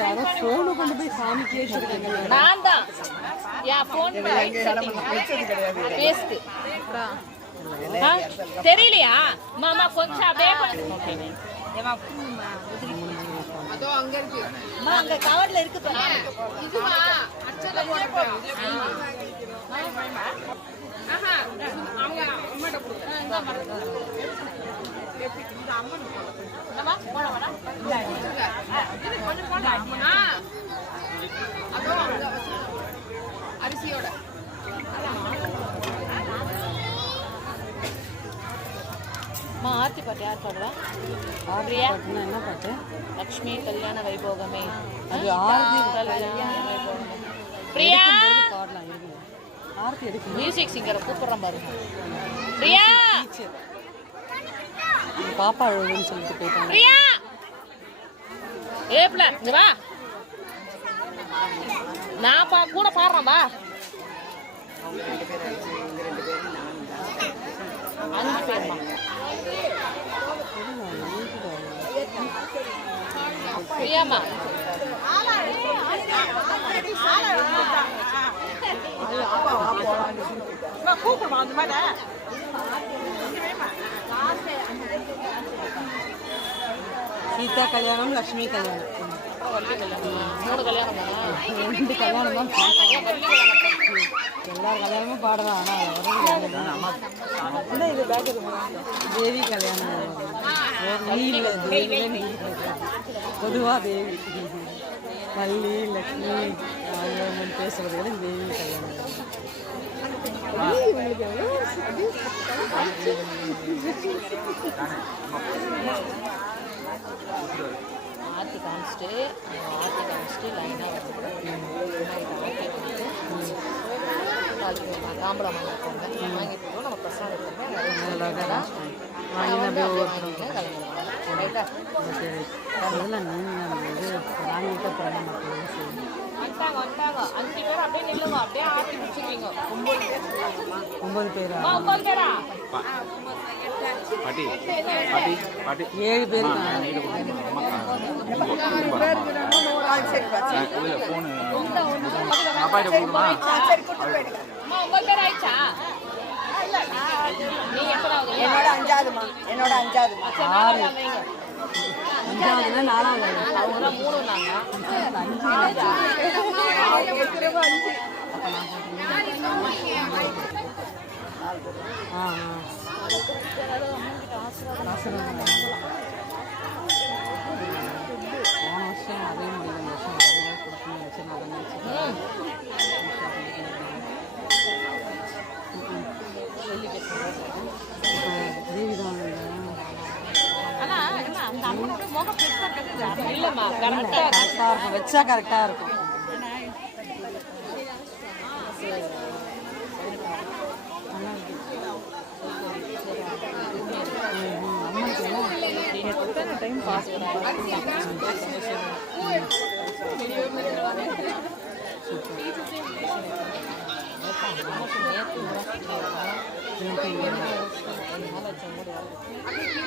யாரோ கொண்டு போய் சாமிக்கு நான் தான் என் ஃபோன் பேஸ்ட் தெரியலையா மாமா கொஞ்சம் அப்படியே அதோ அங்க இருக்கு அம்மா, அங்க கவர்ல இருக்கு பாரு. அச்சல ஆஹா அவங்க அம்மாட்ட கொடுங்க அரிசியோட அம்மா, ஆர்த்தி பாட்டு யார் பாடுவா பாட்டுனா என்ன பாட்டு லக்ஷ்மி கல்யாண வைபோகமே அது ஆர்த்தி கல்யாண வைபோகமே பிரியா பாடலாம் இருக்குங்க ஆர்த்தி எடுக்கணும். மியூசிக் சிங்கரை கூப்பிடுறேன் பாருங்க. பிரியா! பாப்பா அழுகுன்னு சொல்லிட்டு போயிட்டாங்க பிரியா ஏப்ல இங்க வா நான் பா கூட பாடுறேன் வா அஞ்சு பேர்மா பிரியாமா சீதா கல்யாணம் லக்ஷ்மி கல்யாணம். மூணு கல்யாணம் ரெண்டு கல்யாணம் தான் எல்லா கல்யாணமும் பாடலாம் ஆனால் இல்லை இது பேக் தேவி கல்யாணம். நீ இல்லை தேவி பொதுவாக தேவி. வள்ளி லக்ஷ்மி அவங்க பேசுறது கூட தேவி கல்யாணம். ஆர்த்தி காமிச்சிட்டு ஆர்த்தி காமிச்சிட்டு லைனாக வந்து தாம்பரம் வாங்கிக்கோங்க வாங்கிட்டு போய் நம்ம பிரசாதம் பேர் ஒன்பது பேரா ஒம்பது பேரா. பாட்டி பாட்டி பாட்டி. ஏழு பேர் இல்லை ஃபோனு அப்பாட்ட எத்தனாவது என்னோட அஞ்சாவதுமா என்னோட அஞ்சாவதுமா சரி, நாலாவது அவங்க தான் மூணு நாங்க ஆ ஆ போன வருஷம் அதே முடியல இந்த வருஷம் நிறைய கொடுக்கணும்னு நினச்சேன் தேவி தான் இல்லம்மா கரெக்டாக இருக்கும் வச்சா கரெக்டாக இருக்கும் いい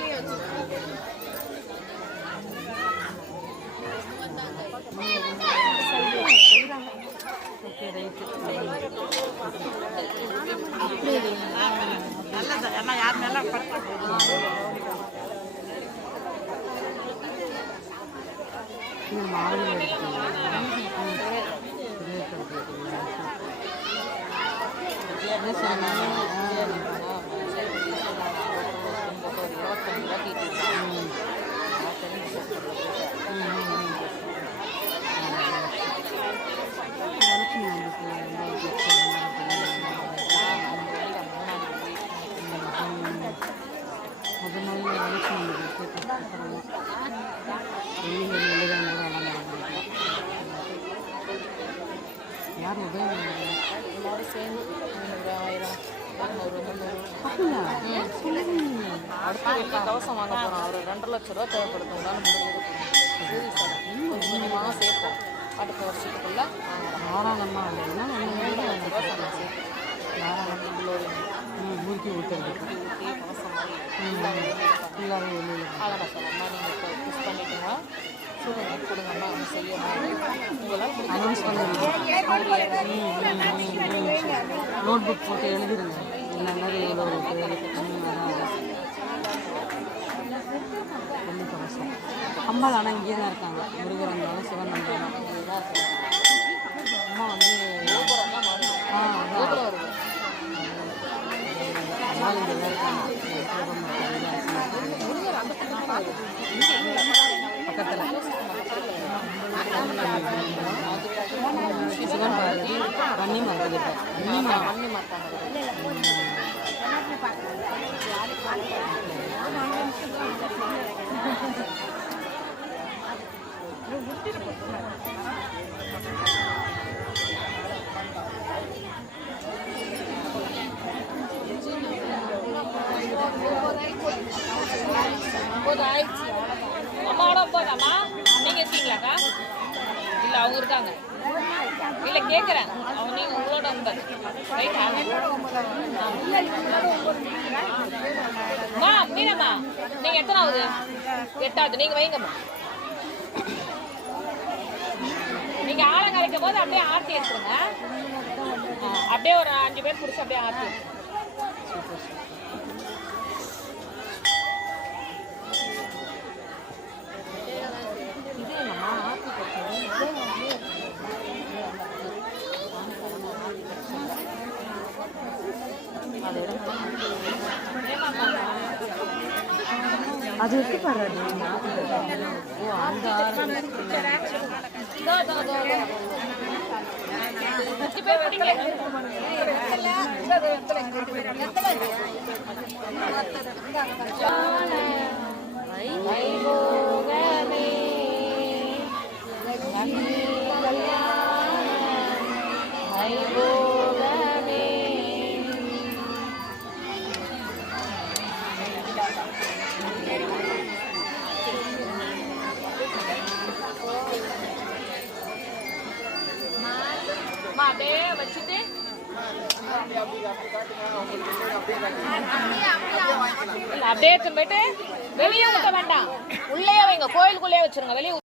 よ。நீங்கள் மாவுளி என்ன சொன்னாங்க அதனால வலிச்சு யார் உதவி எல்லாரும் சேர்ந்து ஆயிரம் இரநூறு முந்நூறு. அப்படியா? அடுத்த வெளியே கவசம் வாங்க போகிறோம் அவர் ரெண்டரை லட்ச ரூபா தேவைப்படுது. உங்களால் முடிஞ்சது சரி சார். கொஞ்சம் கொஞ்சமாக சேர்ப்போம். அடுத்த வருஷத்துக்குள்ள தாராளமாக ஊற்றுறது வெளியில் நீங்கள் இப்போ புஷ் அவங்க அனௌன்ஸ் நோட் புக் போட்டு எழுதிருங்க என்ன மாதிரி எவ்வளோ இருக்கு கவசம் அம்பாள் ஆனால் இங்கேயே தான் இருக்காங்க. முருகர் இருந்தாலும் சிவன் இருந்தாலும் அம்மா வந்து ஆ அதான். இங்கே தான் இருக்காங்க. பக்கத்தில். சிவன் பார்வதி வன்னி மரத்துக்கிட்ட வன்னி மரம் அண்ணி மாட்டாங்க ஒன்பது ஆயிடுச்சு அம்மாவோட ஒன்பதாம்மா நீங்க இருக்கீங்களாக்கா இல்ல அவங்க இருக்காங்க கேட்குறேன் கேக்குறேன் அவங்க உங்களோட ஒன்பது ரைட்டா அம்மா மீனம்மா நீங்க எத்தனாவது? எட்டாவது. நீங்கள் வைங்கம்மா. நீங்கள் ஆளை கரைக்கும் போது அப்படியே ஆர்த்தி எடுத்துருங்க. அப்படியே ஒரு அஞ்சு பேர் பிடிச்சி அப்படியே ஆர்த்தி எடுத்துருங்க. இது என்னம்மா ஆர்த்தி போட்டு அது எப்படி பாரு ஓ அந்த ஆறு. அப்படியே வச்சுட்டு. இல்ல, அப்படியே எடுத்துன்னு போயிட்டு வெளியே ஊத்த வேண்டாம். உள்ளே வைங்க. கோயிலுக்குள்ளேயே வச்சிருங்க. வெளியே